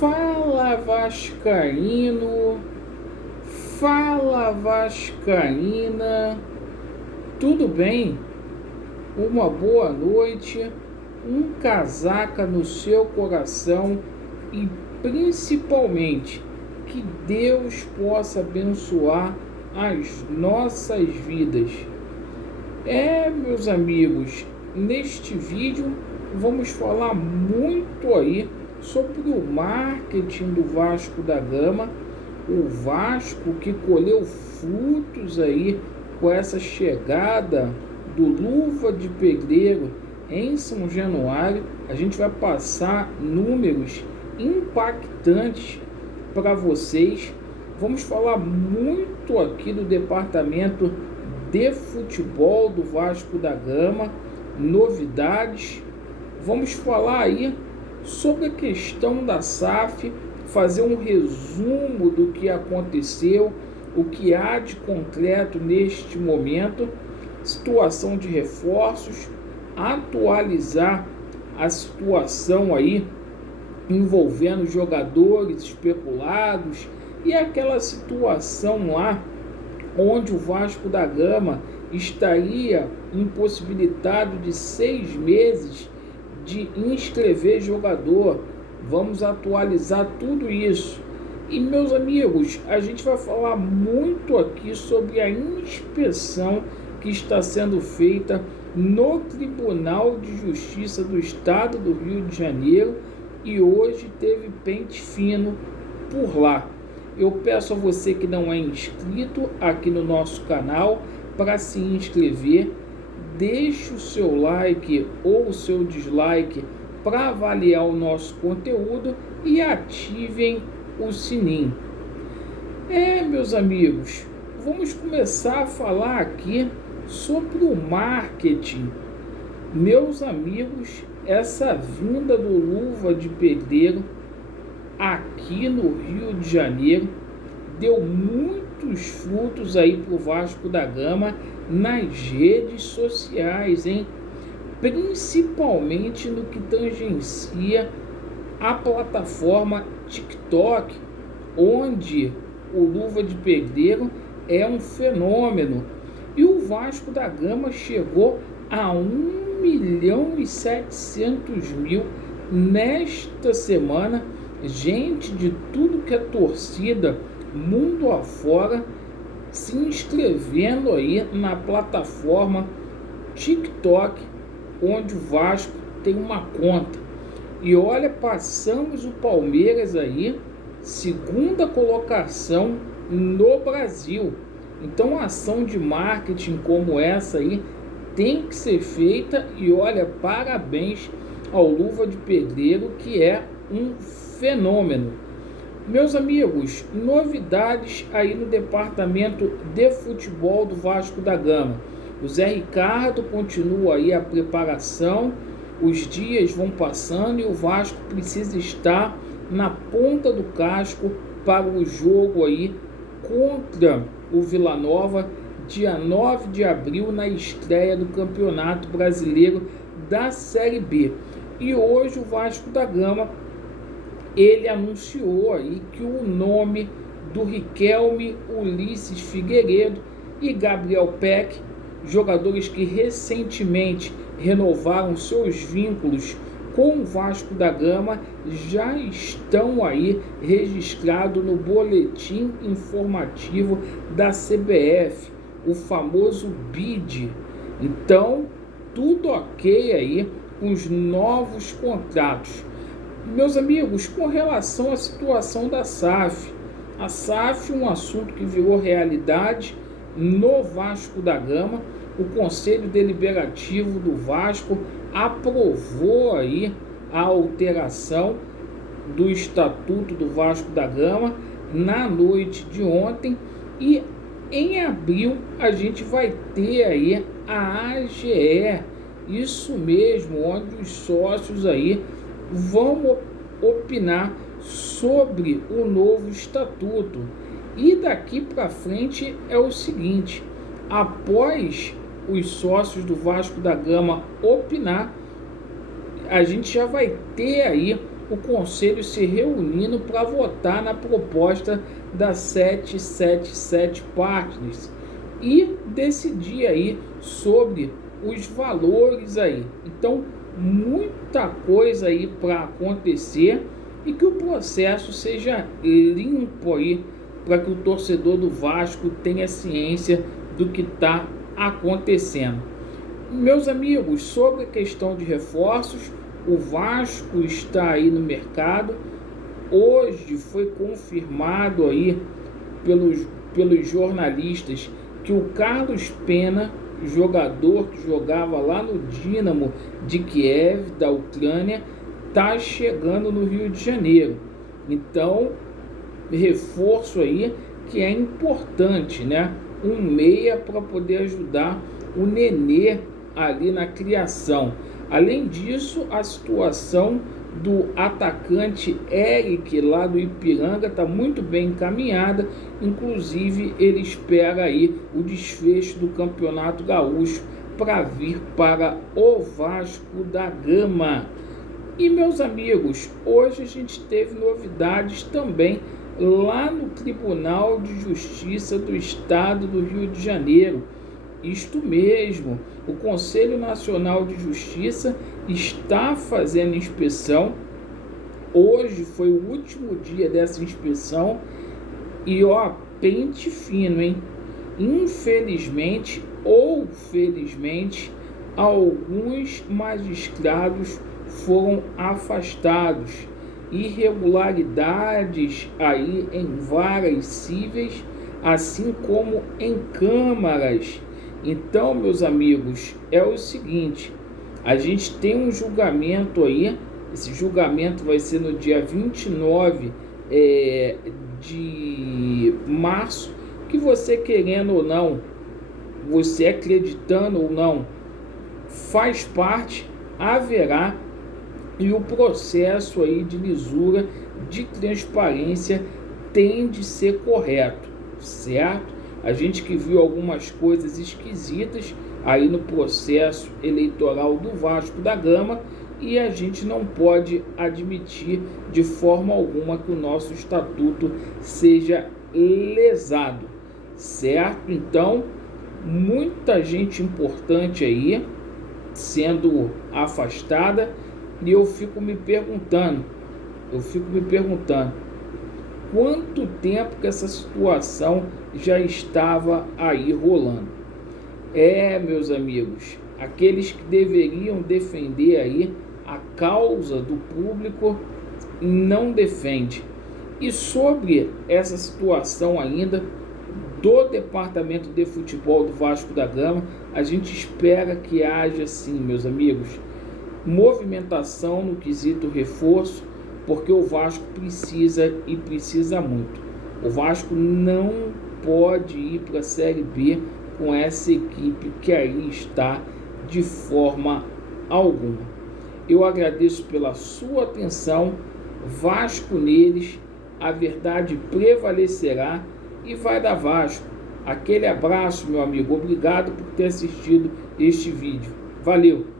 Fala Vascaíno, fala Vascaína, tudo bem? Uma boa noite, um casaca no seu coração e principalmente que Deus possa abençoar as nossas vidas. Meus amigos, neste vídeo vamos falar muito aí sobre o marketing do Vasco da Gama, o Vasco que colheu frutos aí com essa chegada do Luva de Pedreiro em São Januário. A gente vai passar números impactantes para vocês. Vamos falar muito aqui do departamento de futebol do Vasco da Gama, novidades. Vamos falar aí sobre a questão da SAF, fazer um resumo do que aconteceu, o que há de concreto neste momento, situação de reforços, atualizar a situação aí envolvendo jogadores especulados e aquela situação lá onde o Vasco da Gama estaria impossibilitado de 6 meses de inscrever jogador. Vamos atualizar tudo isso. E meus amigos, a gente vai falar muito aqui sobre a inspeção que está sendo feita no Tribunal de Justiça do Estado do Rio de Janeiro e hoje teve pente fino por lá. Eu peço a você que não é inscrito aqui no nosso canal para se inscrever. Deixe o seu like ou o seu dislike para avaliar o nosso conteúdo e ativem o sininho. Meus amigos, vamos começar a falar aqui sobre o marketing. Meus amigos, essa vinda do Luva de Pedreiro aqui no Rio de Janeiro deu muitos frutos aí para o Vasco da Gama nas redes sociais, principalmente no que tangencia a plataforma TikTok, onde o Luva de Pedreiro é um fenômeno. E o Vasco da Gama chegou a 1.700.000 nesta semana. Gente de tudo que é torcida, mundo afora, se inscrevendo aí na plataforma TikTok, onde o Vasco tem uma conta. E olha, passamos o Palmeiras aí, segunda colocação no Brasil. Então, ação de marketing como essa aí tem que ser feita. E olha, parabéns ao Luva de Pedreiro, que é um fenômeno. Meus amigos, novidades aí no departamento de futebol do Vasco da Gama. O Zé Ricardo continua aí a preparação, os dias vão passando e o Vasco precisa estar na ponta do casco para o jogo aí contra o Vila Nova, dia 9 de abril, na estreia do Campeonato Brasileiro da Série B. E hoje o Vasco da Gama, ele anunciou aí que o nome do Riquelme, Ulisses Figueiredo e Gabriel Peck, jogadores que recentemente renovaram seus vínculos com o Vasco da Gama, já estão aí registrados no boletim informativo da CBF, o famoso BID. Então, tudo ok aí com os novos contratos. Meus amigos, com relação à situação da SAF, a SAF é um assunto que virou realidade no Vasco da Gama. O Conselho Deliberativo do Vasco aprovou aí a alteração do Estatuto do Vasco da Gama na noite de ontem e em abril a gente vai ter aí a AGE, isso mesmo, onde os sócios aí vão opinar sobre o novo estatuto. E daqui para frente é o seguinte: após os sócios do Vasco da Gama opinar, a gente já vai ter aí o Conselho se reunindo para votar na proposta da 777 Partners e decidir aí sobre os valores aí. Então, muita coisa aí para acontecer e que o processo seja limpo aí, para que o torcedor do Vasco tenha ciência do que está acontecendo. Meus amigos, sobre a questão de reforços, o Vasco está aí no mercado. Hoje foi confirmado aí pelos jornalistas que o Carlos Pena, jogador que jogava lá no Dínamo de Kiev, da Ucrânia, está chegando no Rio de Janeiro. Então, reforço aí que é importante, né? Um meia para poder ajudar o Nenê ali na criação. Além disso, a situação do atacante Eric lá do Ipiranga está muito bem encaminhada. Inclusive, ele espera aí o desfecho do Campeonato Gaúcho para vir para o Vasco da Gama. E, meus amigos, hoje a gente teve novidades também lá no Tribunal de Justiça do Estado do Rio de Janeiro. Isto mesmo, o Conselho Nacional de Justiça está fazendo inspeção. Hoje foi o último dia dessa inspeção e pente fino, hein? Infelizmente ou felizmente, alguns magistrados foram afastados. Irregularidades aí em varas cíveis, assim como em câmaras. Então, meus amigos, é o seguinte, a gente tem um julgamento aí, esse julgamento vai ser no dia 29 de março, que você querendo ou não, você acreditando ou não, faz parte, haverá, e o processo aí de lisura, de transparência tem de ser correto, certo? A gente que viu algumas coisas esquisitas aí no processo eleitoral do Vasco da Gama e a gente não pode admitir de forma alguma que o nosso estatuto seja lesado, certo? Então, muita gente importante aí sendo afastada e eu fico me perguntando quanto tempo que essa situação já estava aí rolando. Meus amigos, aqueles que deveriam defender aí a causa do público não defende. E sobre essa situação ainda do departamento de futebol do Vasco da Gama, a gente espera que haja sim, meus amigos, movimentação no quesito reforço, porque o Vasco precisa e precisa muito. O Vasco não pode ir para a Série B com essa equipe que aí está de forma alguma. Eu agradeço pela sua atenção. Vasco neles, a verdade prevalecerá e vai dar Vasco. Aquele abraço, meu amigo. Obrigado por ter assistido este vídeo. Valeu!